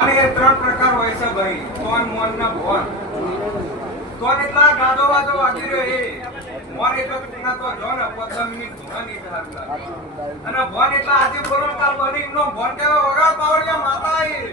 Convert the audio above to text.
અને ત્રણ પ્રકાર હોય છે ભાઈ, કોન મોન ના ભોન. કોન એટલા ગાડો વાજો વાગી રહ્યો એ મોન એટલો ના તો જો ને 15 મિનિટ ભોન ની અને ભોન એટલા આજે બોલો કાલ બની નો ભોન કેવો વગર પાવડિયા માતા એ